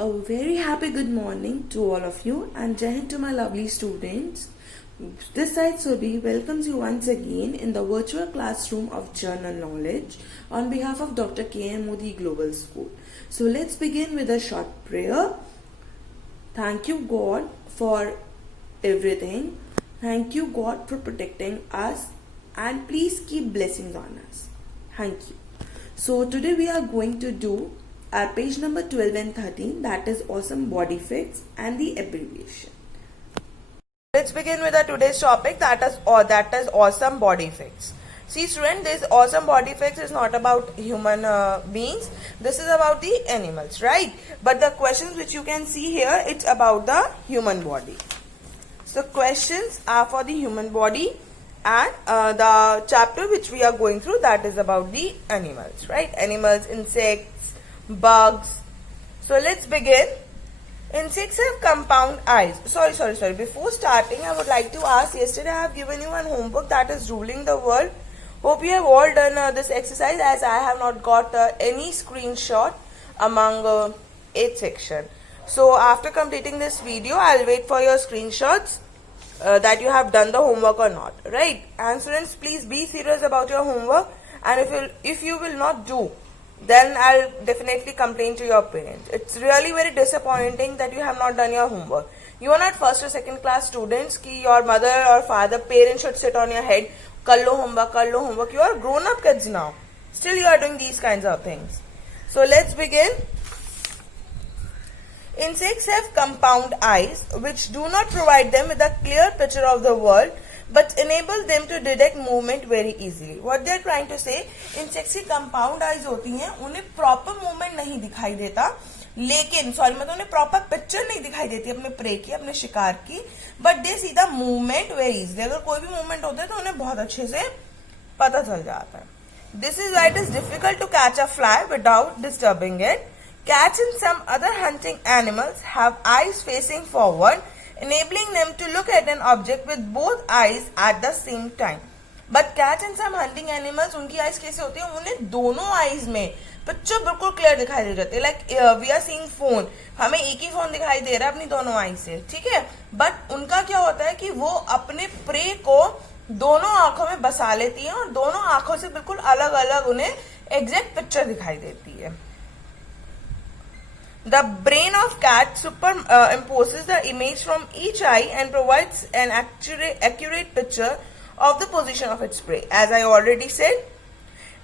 A very happy good morning to all of you and Jai Hind to my lovely students. This side Surbi welcomes you once again in the virtual classroom of Journal Knowledge on behalf of Dr. K.M. Modi Global School. So let's begin with a short prayer. Thank you God for everything. Thank you God for protecting us and please keep blessings on us. Thank you. So today we are going to do our page number 12 and 13, that is awesome body fits and the abbreviation. Let's begin with our today's topic, that is awesome body fits. See student, this awesome body fits is not about human beings. This is about the animals, right? But the questions which you can see here, it's about the human body. So questions are for the human body, and the chapter which we are going through, that is about the animals, right? Animals, insects, bugs. So let's begin. Insects have compound eyes. Sorry. Before starting, I would like to ask, yesterday I have given you one homework, that is ruling the world. Hope you have all done this exercise, as I have not got any screenshot among 8th section. So after completing this video, I'll wait for your screenshots that you have done the homework or not, right? And students, please be serious about your homework, and if you will not do, then I'll definitely complain to your parents. It's really very disappointing that you have not done your homework. You are not first or second class students ki your mother or father, parents should sit on your head, kar lo homework. You are grown up kids now. Still you are doing these kinds of things. So let's begin. Insects have compound eyes which do not provide them with a clear picture of the world but enable them to detect movement very easily. What they are trying to say, insects की compound eyes होती हैं, उन्हें proper movement नहीं दिखाई देता, लेकिन मतलब उन्हें proper picture नहीं दिखाई देती अपने prey की, अपने शिकार की, but they see the movement very easily. अगर कोई भी movement होता है तो उन्हें बहुत अच्छे से पता चल जाता है. This is why it is difficult to catch a fly without disturbing it. Cats and some other hunting animals have eyes facing forward, enabling them to look at an object with both eyes at the same time. But cats and some hunting animals, उनकी eyes कैसे होती है? उन्हें दोनों eyes में picture बिल्कुल clear दिखाई दे जाती है. Like we are seeing phone, हमें एक ही फोन दिखाई दे रहा है अपनी दोनों eyes से, ठीक है? But उनका क्या होता है कि वो अपने prey को दोनों आंखों में बसा लेती है और दोनों आंखों से बिल्कुल अलग अलग उन्हें एग्जैक्ट पिक्चर दिखाई देती है. The brain of cat superimposes the image from each eye and provides an accurate picture of the position of its prey. As I already said,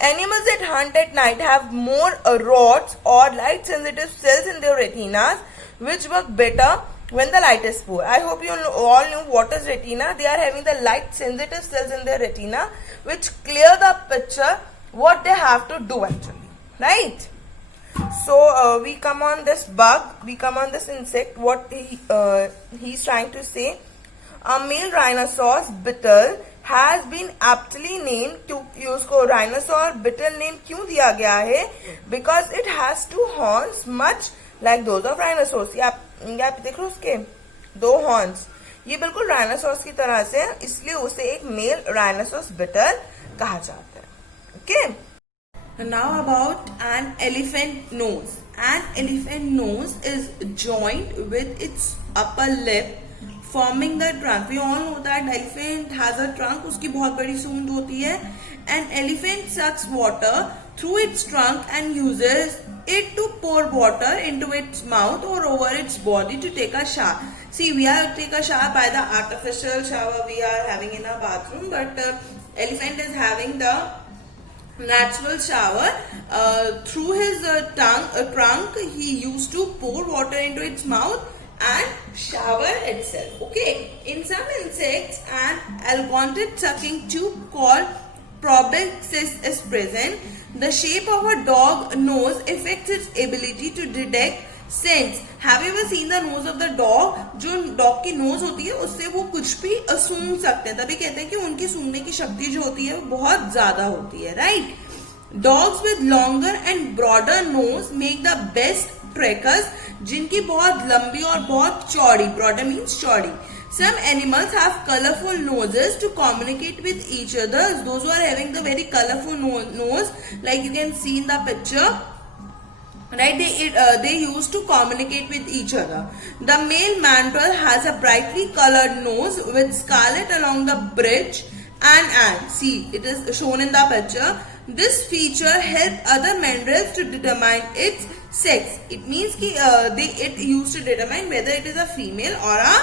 animals that hunt at night have more rods or light-sensitive cells in their retinas, which work better when the light is poor. I hope you all know what is retina. They are having the light-sensitive cells in their retina, which clear the picture what they have to do actually, right? So we come on this bug, we come on this insect, what he's trying to say. A male rhinoceros beetle has been aptly named, क्योंकि उसको rhinoceros beetle name क्यों दिया गया है? Because it has two horns much like those of rhinoceros. ये आप देख रहे हो उसके दो horns, ये बिल्कुल rhinoceros की तरह से, इसलिए उसे एक male rhinoceros beetle कहा जाता है. Okay? Now about an elephant nose. An elephant nose is joined with its upper lip forming the trunk. We all know that elephant has a trunk, उसकी बहुत बड़ी सूंड होती है. An elephant sucks water through its trunk and uses it to pour water into its mouth or over its body to take a shower. See, we are take a shower by the artificial shower we are having in our bathroom, but elephant is having the natural shower through his trunk. He used to pour water into its mouth and shower itself. Okay, in some insects an elongated sucking tube called proboscis is present. The shape of a dog nose affects its ability to detect scents. Have you ever seen the nose of the dog? जो dog की nose होती है उससे वो कुछ भी सूंघ सकते हैं, तभी कहते हैं कि उनकी सूंघने की शक्ति जो होती है वो बहुत ज्यादा होती है, right? Dogs with longer and broader nose make the best trackers, जिनकी बहुत लंबी और बहुत चौड़ी, broader means चौड़ी. Some animals have colorful noses to communicate with each other. Those who are having the very colorful nose, like you can see in the picture, right? They used to communicate with each other. The male mandrill has a brightly colored nose with scarlet along the bridge and see, it is shown in the picture. This feature helped other mandrills to determine its sex. It means ki, it used to determine whether it is a female or a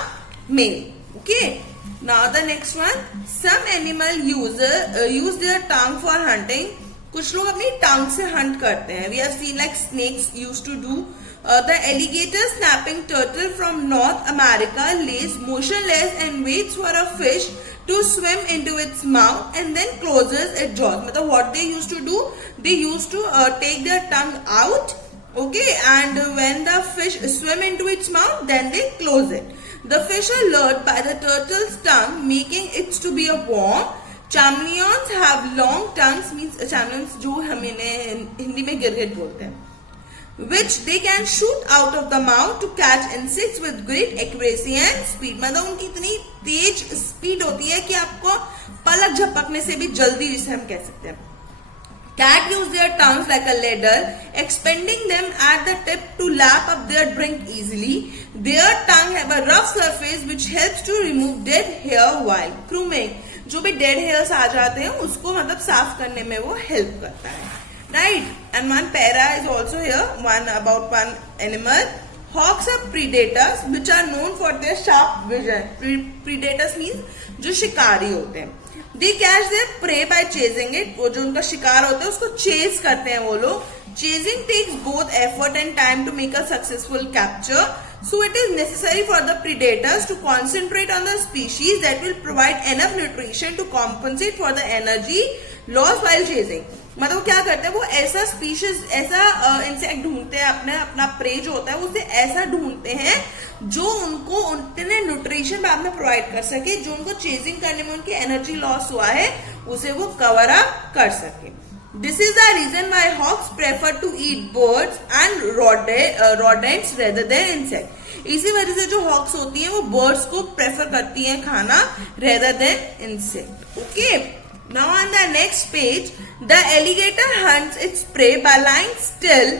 male. Okay. Now the next one, some animal use their tongue for hunting. कुछ लोग अपनी टंग से Hunt करते हैं. We have seen like snakes used to do. The alligator snapping turtle from North America lays motionless and waits for a fish to swim into its mouth and then closes its jaws. मतलब what they used to do? They used to take their tongue out, okay, and when the fish swim into its mouth, then they close it. The fish are lured by the turtle's tongue, making it to be a worm. Chameleons have long tongues, means chameleons जो हम इन्हें हिंदी में गिरगिट बोलते हैं, which they can shoot out of the mouth to catch insects with great accuracy and speed. मतलब उनकी इतनी तेज स्पीड होती है कि आपको पलक झपकने से भी जल्दी, इसे हम कह सकते हैं. Cat use their tongues like a ladder, expanding them at the tip to lap up their drink easily. Their tongue have a rough surface which helps to remove dead hair while grooming. जो भी dead hairs आ जाते हैं उसको मतलब साफ करने में वो हेल्प करता है, right. And one para is also here, one about one animal. Hawks are predators which are known for their sharp vision. Predators means जो शिकारी होते हैं. They catch their prey by chasing it. वो जो उनका शिकार होता है उसको चेज करते हैं वो लोग. Chasing takes both effort and time to make a successful capture. So it is necessary for the predators to concentrate on the species that will provide enough nutrition to compensate for the energy lost while chasing. मतलब क्या करते हैं वो ऐसा species, ऐसा insect ढूंढते हैं, अपना प्रे जो होता है उसे ऐसा ढूंढते हैं जो उनको उतने न्यूट्रिशन बाद में प्रोवाइड कर सके, जो उनको चेजिंग करने में उनकी एनर्जी लॉस हुआ है उसे वो कवर अप कर सके. This is the reason why hawks prefer to eat birds and rodents rather than insects. इसी वजह से जो हॉक्स होती हैं वो बर्ड्स को प्रेफर करती हैं खाना rather than insect. Okay. Now on the next page, the alligator hunts its prey by lying still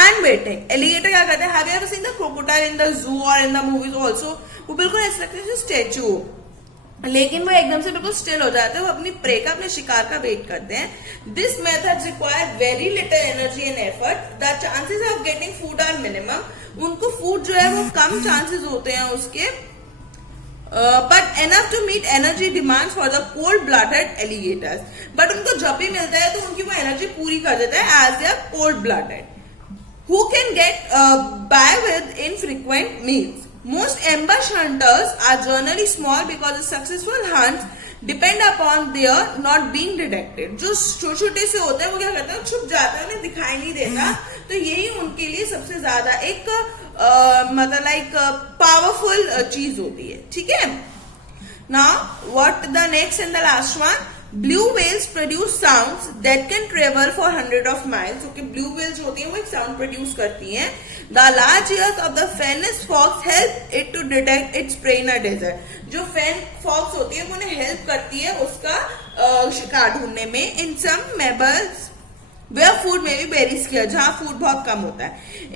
and waiting. Alligator क्या करता है? Have you ever seen the crocodile in the zoo or in the movies also? वो बिल्कुल ऐसा लगता है जैसे statue, लेकिन वो एकदम से बिल्कुल स्टिल हो जाते हैं. वो अपनी प्रे का, अपने शिकार का वेट करते हैं. This method require very little energy and effort. The chances of getting food are minimum. उनको फूड जो है वो कम चांसेस होते हैं उसके, but enough to meet energy demand for the cold blooded alligators. But उनको जब भी मिलता है तो उनकी वो एनर्जी पूरी कर देता है as they are cold blooded, who can get by with infrequent meals. Most ambush hunters are generally small because the successful hunts depend upon their not being detected. जो छोटे से होते हैं वो क्या करते हैं, छुप जाते हैं, उन्हें दिखाई नहीं देता. तो यही उनके लिए सबसे ज्यादा एक मतलब लाइक पावरफुल चीज होती है. ठीक है. Now what the next and the last one, blue whales produce sounds that can travel for hundreds of miles. Okay, blue whales होती हैं वो एक साउंड प्रोड्यूस करती हैं. The large ears of the Fenris fox help it to detect its prey in a desert. जो फेन fox होती है वो उन्हें हेल्प करती है उसका शिकार ढूंढने में. In some mammals where food may be very scarce, जहाँ फूड बहुत कम होता है.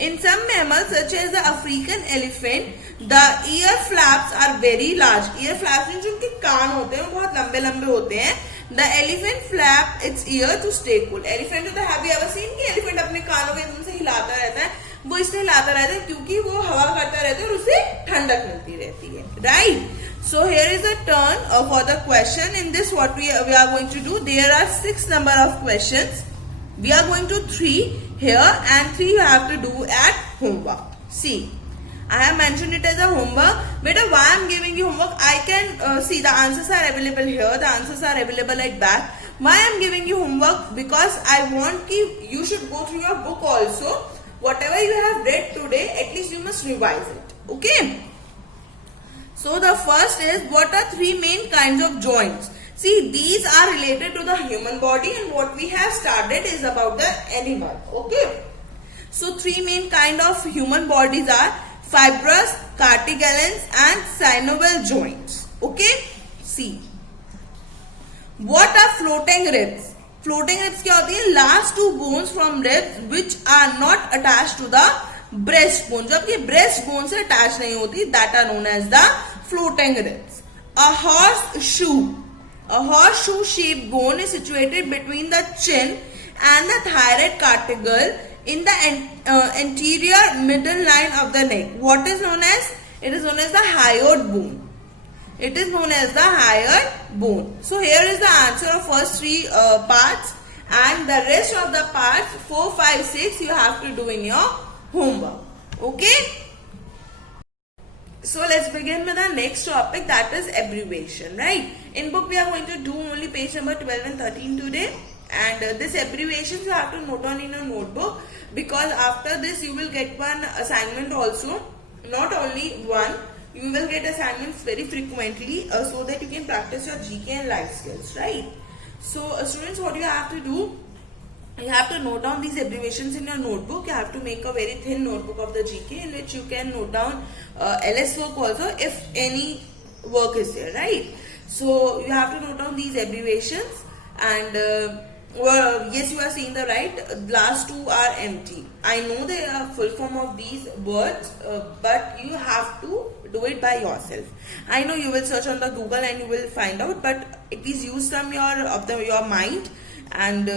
In some mammals such as the African elephant, the ear flaps are very large. Ear flaps जो उनके कान होते हैं वो बहुत लंबे लंबे होते हैं. The elephant flap its ear to stay cool. Elephant होता है, have you ever seen कि elephant अपने कानों को एकदम से हिलाता रहता है? वो इसलिए हिलाता रहता है क्योंकि वो हवा करता रहता है और उसे ठंडक मिलती रहती है, right? So here is a turn for the question. In this what we are going to do, there are 6 number of questions. We are going to 3 here and 3 you have to do at homework. See, I have mentioned it as a homework. But why I am giving you homework? I can see the answers are available here. The answers are available at back. Why I am giving you homework? Because I want you should go through your book also. Whatever you have read today, at least you must revise it. Okay. So the first is, what are 3 main kinds of joints? See, these are related to the human body, and what we have started is about the animal. Okay. So 3 main kind of human bodies are fibrous, cartilaginous, and synovial joints. Okay. See, what are floating ribs? Floating ribs क्या होती है? Last two bones from ribs which are not attach to the breast bone, जो आपकी breast bone से attach नहीं होती, that are known as the floating ribs. A horseshoe shaped bone is situated between the chin and the thyroid cartilagle in the anterior middle line of the neck. What is known as? It is known as the hyoid bone. It is known as the hyoid bone. So here is the answer of first three parts, and the rest of the parts 4, 5, 6 you have to do in your homework. Okay. So let's begin with our next topic, that is abbreviation, right? In book we are going to do only page number 12 and 13 today, and this abbreviations you have to note down in your notebook, because after this you will get one assignment also, not only one, you will get assignments very frequently, so that you can practice your GK and life skills, right? So students, what you have to do, you have to note down these abbreviations in your notebook. You have to make a very thin notebook of the GK in which you can note down LS work also if any work is there, right? So you have to note down these abbreviations, and yes, you are seeing the right. Last two are empty. I know they are full form of these words, but you have to do it by yourself. I know you will search on the Google and you will find out, but at least use some your mind and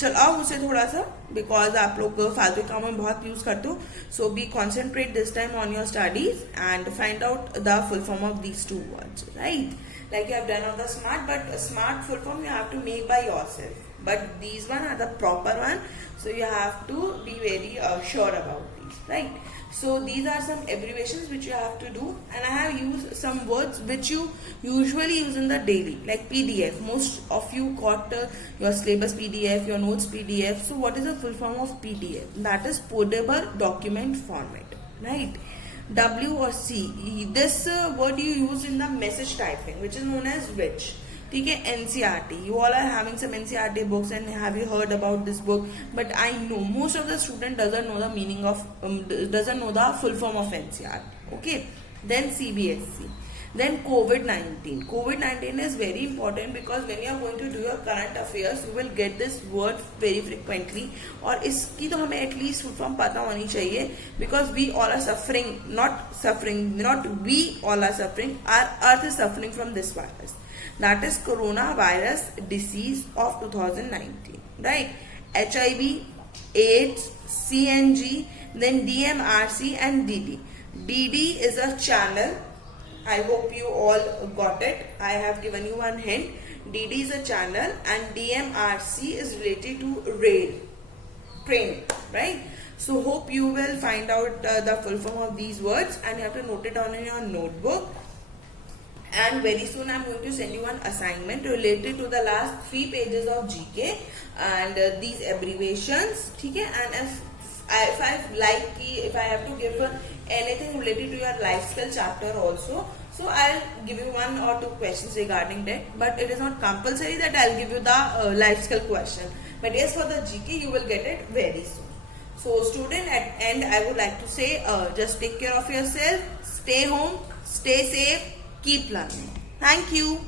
चलाओ उसे थोड़ा सा, because आप लोग फालतू काम में बहुत यूज करते हो. So be concentrate this time on your studies and find out the full form of these two words, right? Like you have done of the smart, but smart full form you have to make by yourself. But these one are the proper one, so you have to be very sure about these, right? So these are some abbreviations which you have to do, and I have used some words which you usually use in the daily, like PDF. Most of you got your syllabus PDF, your notes PDF. So what is the full form of PDF? That is portable document format, right? W or C, this word you use in the message typing, which is known as which. ठीक है, NCERT. You all are having some NCERT books, and have you heard about this book? But I know most of the student doesn't know the meaning of doesn't know the full form of NCERT. Okay, then CBSE. Then COVID-19. COVID-19 is very important because when you are going to do your current affairs, you will get this word very frequently. और इसकी तो हमें at least full form पता होनी चाहिए, because we all are suffering, not we all are suffering. Our earth is suffering from this virus. That is coronavirus disease of 2019, right? HIV, AIDS, CNG, then DMRC and DD. DD is a channel. I hope you all got it. I have given you one hint. DD is a channel, and DMRC is related to train, right? So hope you will find out the full form of these words, and you have to note it down in your notebook. And very soon I'm going to send you one assignment related to the last 3 pages of GK and these abbreviations, okay? And if I have to give anything related to your life skill chapter also, so I'll give you 1 or 2 questions regarding that, but it is not compulsory that I'll give you the life skill question. But yes, for the GK you will get it very soon. So student, at end I would like to say, just take care of yourself, stay home, stay safe, keep learning. Thank you.